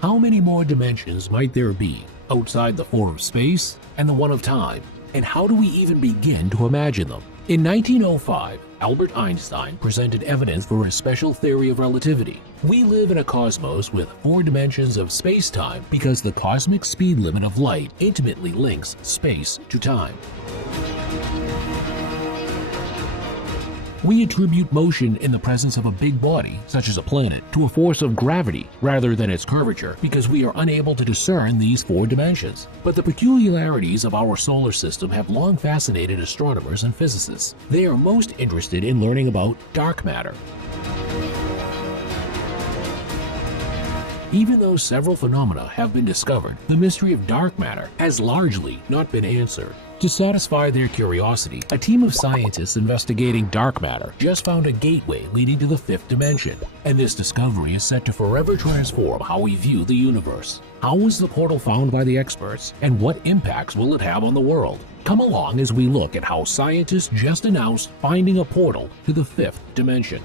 How many more dimensions might there be outside the four of space and the one of time? And how do we even begin to imagine them? In 1905, Albert Einstein presented evidence for his special theory of relativity. We live in a cosmos with four dimensions of space-time because the cosmic speed limit of light intimately links space to time. We attribute motion in the presence of a big body, such as a planet, to a force of gravity rather than its curvature because we are unable to discern these four dimensions. But the peculiarities of our solar system have long fascinated astronomers and physicists. They are most interested in learning about dark matter. Even though several phenomena have been discovered, the mystery of dark matter has largely not been answered. To satisfy their curiosity, a team of scientists investigating dark matter just found a gateway leading to the fifth dimension, and this discovery is set to forever transform how we view the universe. How was the portal found by the experts, and what impacts will it have on the world? Come along as we look at how scientists just announced finding a portal to the fifth dimension.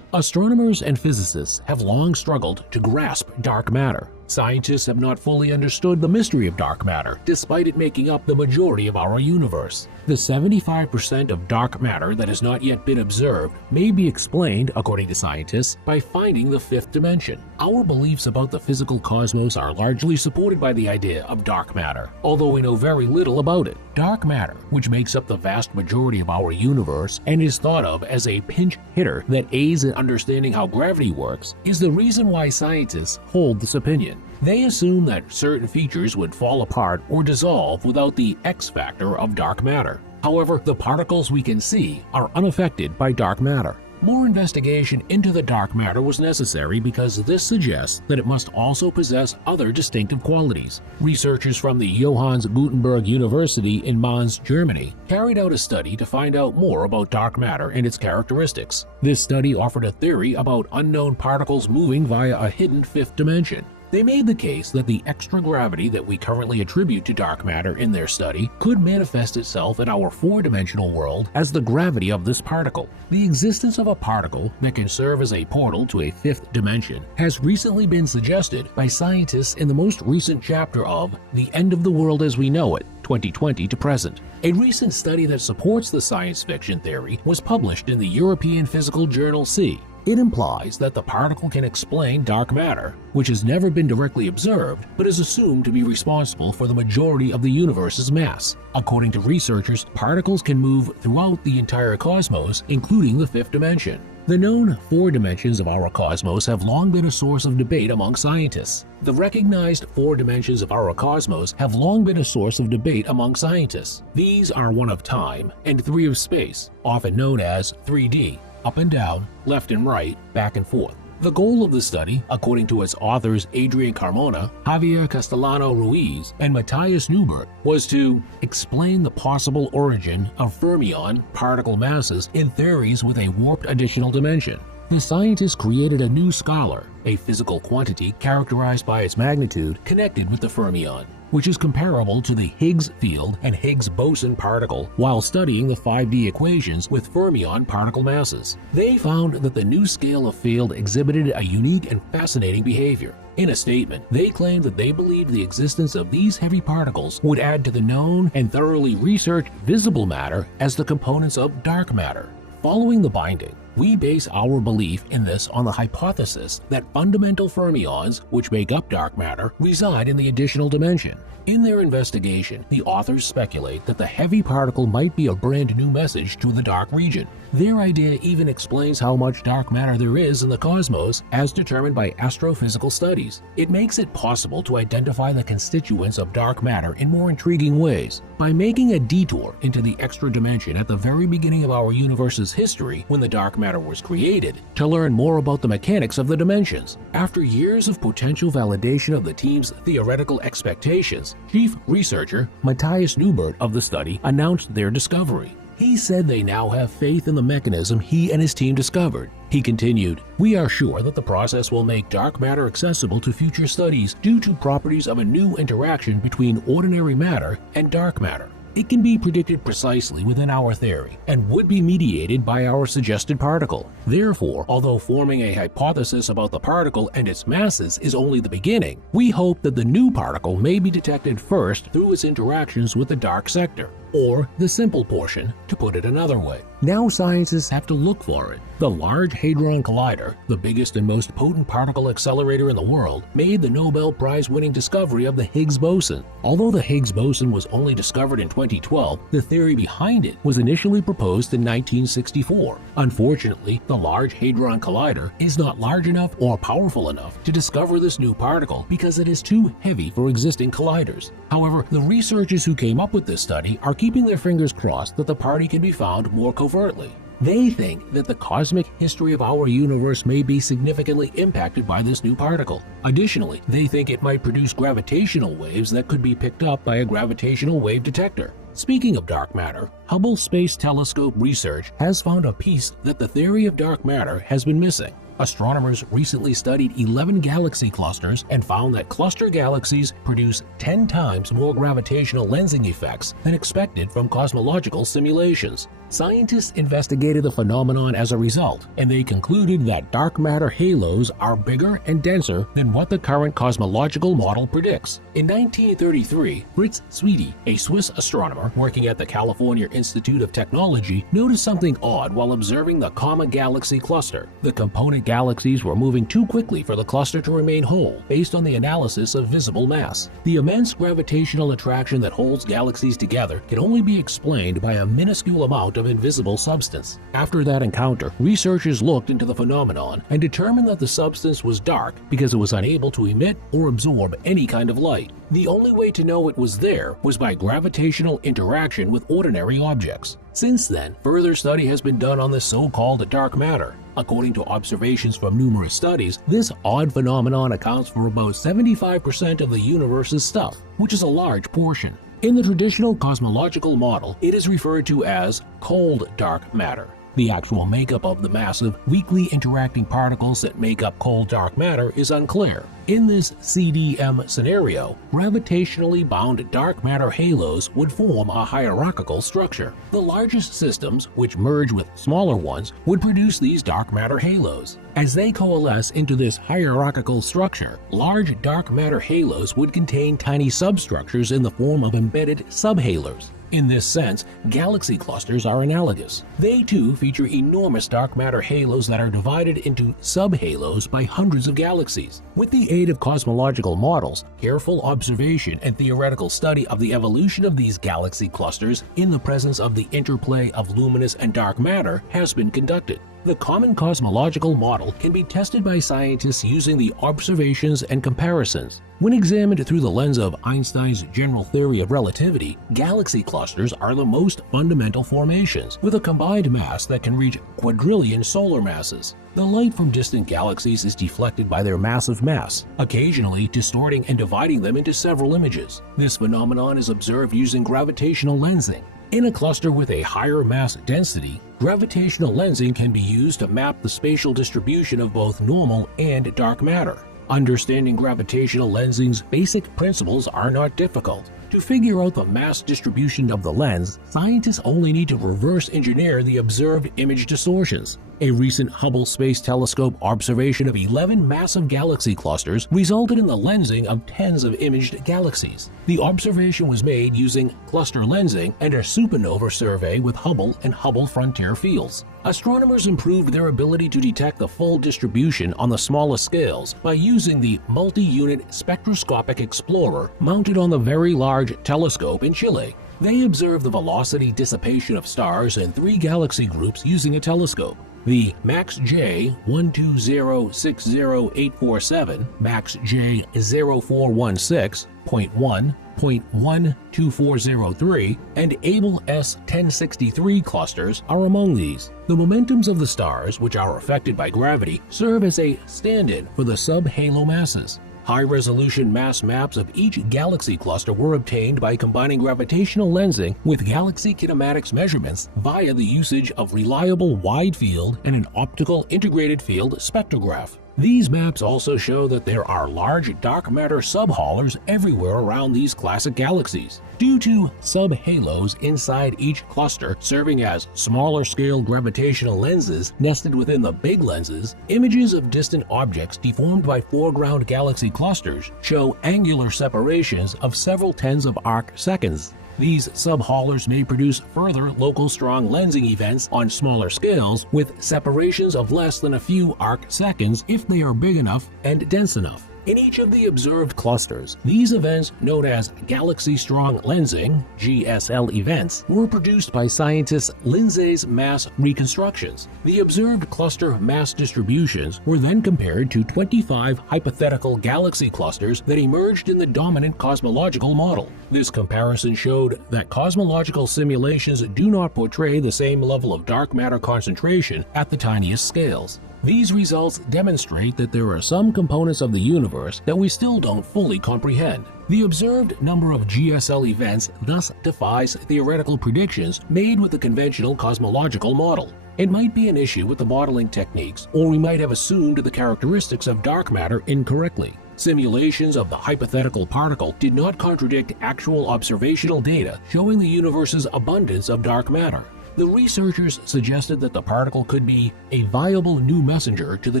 Astronomers and physicists have long struggled to grasp dark matter. Scientists have not fully understood the mystery of dark matter, despite it making up the majority of our universe. The 75% of dark matter that has not yet been observed may be explained, according to scientists, by finding the fifth dimension. Our beliefs about the physical cosmos are largely supported by the idea of dark matter, although we know very little about it. Dark matter, which makes up the vast majority of our universe and is thought of as a pinch hitter that aids in understanding how gravity works, is the reason why scientists hold this opinion. They assume that certain features would fall apart or dissolve without the X factor of dark matter. However, the particles we can see are unaffected by dark matter. More investigation into the dark matter was necessary because this suggests that it must also possess other distinctive qualities. Researchers from the Johannes Gutenberg University in Mainz, Germany, carried out a study to find out more about dark matter and its characteristics. This study offered a theory about unknown particles moving via a hidden fifth dimension. They made the case that the extra gravity that we currently attribute to dark matter in their study could manifest itself in our four-dimensional world as the gravity of this particle. The existence of a particle that can serve as a portal to a fifth dimension has recently been suggested by scientists in the most recent chapter of The End of the World as We Know It, 2020 to present. A recent study that supports the science fiction theory was published in the European Physical Journal C. It implies that the particle can explain dark matter, which has never been directly observed but is assumed to be responsible for the majority of the universe's mass. According to researchers, particles can move throughout the entire cosmos, including the fifth dimension. The known four dimensions of our cosmos have long been a source of debate among scientists. The recognized four dimensions of our cosmos have long been a source of debate among scientists. These are one of time and three of space, often known as 3D. Up and down, left and right, back and forth. The goal of the study, according to its authors Adrian Carmona, Javier Castellano Ruiz, and Matthias Neubert, was to explain the possible origin of fermion particle masses in theories with a warped additional dimension. The scientists created a new scalar, a physical quantity characterized by its magnitude connected with the fermion, which is comparable to the Higgs field and Higgs boson particle while studying the 5D equations with fermion particle masses. They found that the new scale of field exhibited a unique and fascinating behavior. In a statement, they claimed that they believed the existence of these heavy particles would add to the known and thoroughly researched visible matter as the components of dark matter. Following the binding, we base our belief in this on the hypothesis that fundamental fermions, which make up dark matter, reside in the additional dimension. In their investigation, the authors speculate that the heavy particle might be a brand new message to the dark region. Their idea even explains how much dark matter there is in the cosmos as determined by astrophysical studies. It makes it possible to identify the constituents of dark matter in more intriguing ways. By making a detour into the extra dimension at the very beginning of our universe's history when the dark matter was created, to learn more about the mechanics of the dimensions. After years of potential validation of the team's theoretical expectations, chief researcher Matthias Neubert of the study announced their discovery. He said they now have faith in the mechanism he and his team discovered. He continued, "We are sure that the process will make dark matter accessible to future studies due to properties of a new interaction between ordinary matter and dark matter." It can be predicted precisely within our theory and would be mediated by our suggested particle. Therefore, although forming a hypothesis about the particle and its masses is only the beginning, we hope that the new particle may be detected first through its interactions with the dark sector, or the simple portion, to put it another way. Now scientists have to look for it. The Large Hadron Collider, the biggest and most potent particle accelerator in the world, made the Nobel Prize-winning discovery of the Higgs boson. Although the Higgs boson was only discovered in 2012, the theory behind it was initially proposed in 1964. Unfortunately, the Large Hadron Collider is not large enough or powerful enough to discover this new particle because it is too heavy for existing colliders. However, the researchers who came up with this study are keeping their fingers crossed that the party can be found more covertly. They think that the cosmic history of our universe may be significantly impacted by this new particle. Additionally, they think it might produce gravitational waves that could be picked up by a gravitational wave detector. Speaking of dark matter, Hubble Space Telescope research has found a piece that the theory of dark matter has been missing. Astronomers recently studied 11 galaxy clusters and found that cluster galaxies produce 10 times more gravitational lensing effects than expected from cosmological simulations. Scientists investigated the phenomenon as a result, and they concluded that dark matter halos are bigger and denser than what the current cosmological model predicts. In 1933, Fritz Zwicky, a Swiss astronomer working at the California Institute of Technology, noticed something odd while observing the Coma Galaxy cluster. The component galaxies were moving too quickly for the cluster to remain whole, based on the analysis of visible mass. The immense gravitational attraction that holds galaxies together can only be explained by a minuscule amount of invisible substance. After that encounter, researchers looked into the phenomenon and determined that the substance was dark because it was unable to emit or absorb any kind of light. The only way to know it was there was by gravitational interaction with ordinary objects. Since then, further study has been done on this so-called dark matter. According to observations from numerous studies, this odd phenomenon accounts for about 75% of the universe's stuff, which is a large portion. In the traditional cosmological model, it is referred to as cold dark matter. The actual makeup of the massive, weakly interacting particles that make up cold dark matter is unclear. In this CDM scenario, gravitationally bound dark matter halos would form a hierarchical structure. The largest systems, which merge with smaller ones, would produce these dark matter halos. As they coalesce into this hierarchical structure, large dark matter halos would contain tiny substructures in the form of embedded subhalos. In this sense, galaxy clusters are analogous. They too feature enormous dark matter halos that are divided into subhalos by hundreds of galaxies. With the aid of cosmological models, careful observation and theoretical study of the evolution of these galaxy clusters in the presence of the interplay of luminous and dark matter has been conducted. The common cosmological model can be tested by scientists using the observations and comparisons. When examined through the lens of Einstein's general theory of relativity, galaxy clusters are the most fundamental formations, with a combined mass that can reach quadrillion solar masses. The light from distant galaxies is deflected by their massive mass, occasionally distorting and dividing them into several images. This phenomenon is observed using gravitational lensing. In a cluster with a higher mass density, gravitational lensing can be used to map the spatial distribution of both normal and dark matter. Understanding gravitational lensing's basic principles are not difficult. To figure out the mass distribution of the lens, scientists only need to reverse engineer the observed image distortions. A recent Hubble Space Telescope observation of 11 massive galaxy clusters resulted in the lensing of tens of imaged galaxies. The observation was made using cluster lensing and a supernova survey with Hubble and Hubble Frontier fields. Astronomers improved their ability to detect the full distribution on the smallest scales by using the multi-unit spectroscopic explorer mounted on the Very Large Telescope in Chile. They observed the velocity dissipation of stars in 3 galaxy groups using a telescope. The MAX J 120-60847, MAX J 0416.1, .12403, and Able S 1063 clusters are among these. The momentums of the stars, which are affected by gravity, serve as a stand-in for the sub-halo masses. High-resolution mass maps of each galaxy cluster were obtained by combining gravitational lensing with galaxy kinematics measurements via the usage of reliable wide-field and an optical integrated field spectrograph. These maps also show that there are large dark matter subhaulers everywhere around these classic galaxies. Due to subhalos inside each cluster serving as smaller-scale gravitational lenses nested within the big lenses, images of distant objects deformed by foreground galaxy clusters show angular separations of several tens of arc-seconds. These subhaulers may produce further local strong lensing events on smaller scales with separations of less than a few arc-seconds if they are big enough and dense enough. In each of the observed clusters, these events, known as Galaxy Strong Lensing (GSL) events, were produced by scientists Lindsay's mass reconstructions. The observed cluster mass distributions were then compared to 25 hypothetical galaxy clusters that emerged in the dominant cosmological model. This comparison showed that cosmological simulations do not portray the same level of dark matter concentration at the tiniest scales. These results demonstrate that there are some components of the universe that we still don't fully comprehend. The observed number of GSL events thus defies theoretical predictions made with the conventional cosmological model. It might be an issue with the modeling techniques, or we might have assumed the characteristics of dark matter incorrectly. Simulations of the hypothetical particle did not contradict actual observational data showing the universe's abundance of dark matter. The researchers suggested that the particle could be a viable new messenger to the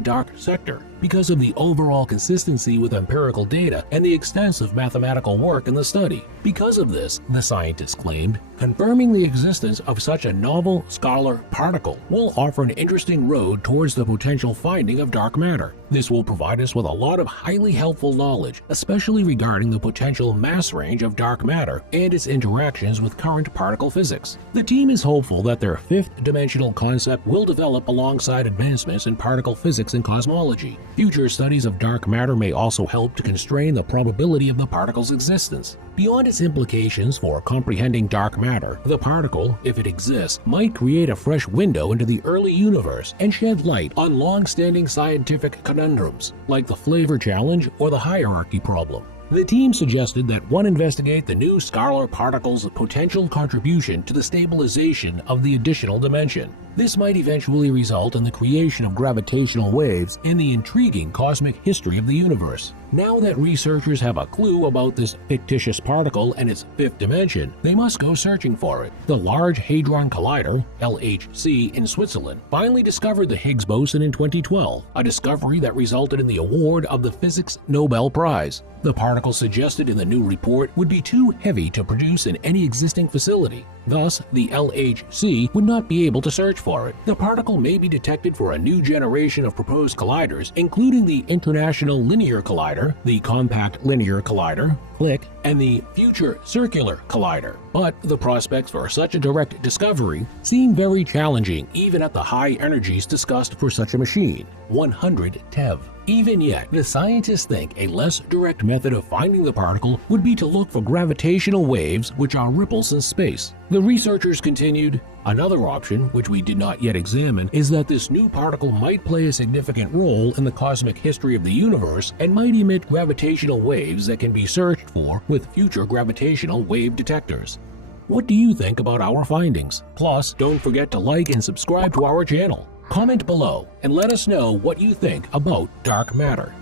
dark sector because of the overall consistency with empirical data and the extensive mathematical work in the study. Because of this, the scientists claimed, confirming the existence of such a novel scalar particle will offer an interesting road towards the potential finding of dark matter. This will provide us with a lot of highly helpful knowledge, especially regarding the potential mass range of dark matter and its interactions with current particle physics. The team is hopeful that their fifth-dimensional concept will develop alongside advancements in particle physics and cosmology. Future studies of dark matter may also help to constrain the probability of the particle's existence. Beyond its implications for comprehending dark matter, the particle, if it exists, might create a fresh window into the early universe and shed light on long-standing scientific conundrums, like the flavor challenge or the hierarchy problem. The team suggested that one investigate the new scalar particle's potential contribution to the stabilization of the additional dimension. This might eventually result in the creation of gravitational waves in the intriguing cosmic history of the universe. Now that researchers have a clue about this fictitious particle and its fifth dimension, they must go searching for it. The Large Hadron Collider, LHC, in Switzerland finally discovered the Higgs boson in 2012, a discovery that resulted in the award of the Physics Nobel Prize. The particle suggested in the new report would be too heavy to produce in any existing facility. Thus, the LHC would not be able to search for it. The particle may be detected for a new generation of proposed colliders, including the International Linear Collider, the Compact Linear Collider, CLIC, and the Future Circular Collider. But the prospects for such a direct discovery seem very challenging even at the high energies discussed for such a machine, 100 TeV. Even yet, the scientists think a less direct method of finding the particle would be to look for gravitational waves, which are ripples in space. The researchers continued, another option, which we did not yet examine, is that this new particle might play a significant role in the cosmic history of the universe and might emit gravitational waves that can be searched for with future gravitational wave detectors. What do you think about our findings? Plus, don't forget to like and subscribe to our channel. Comment below and let us know what you think about dark matter.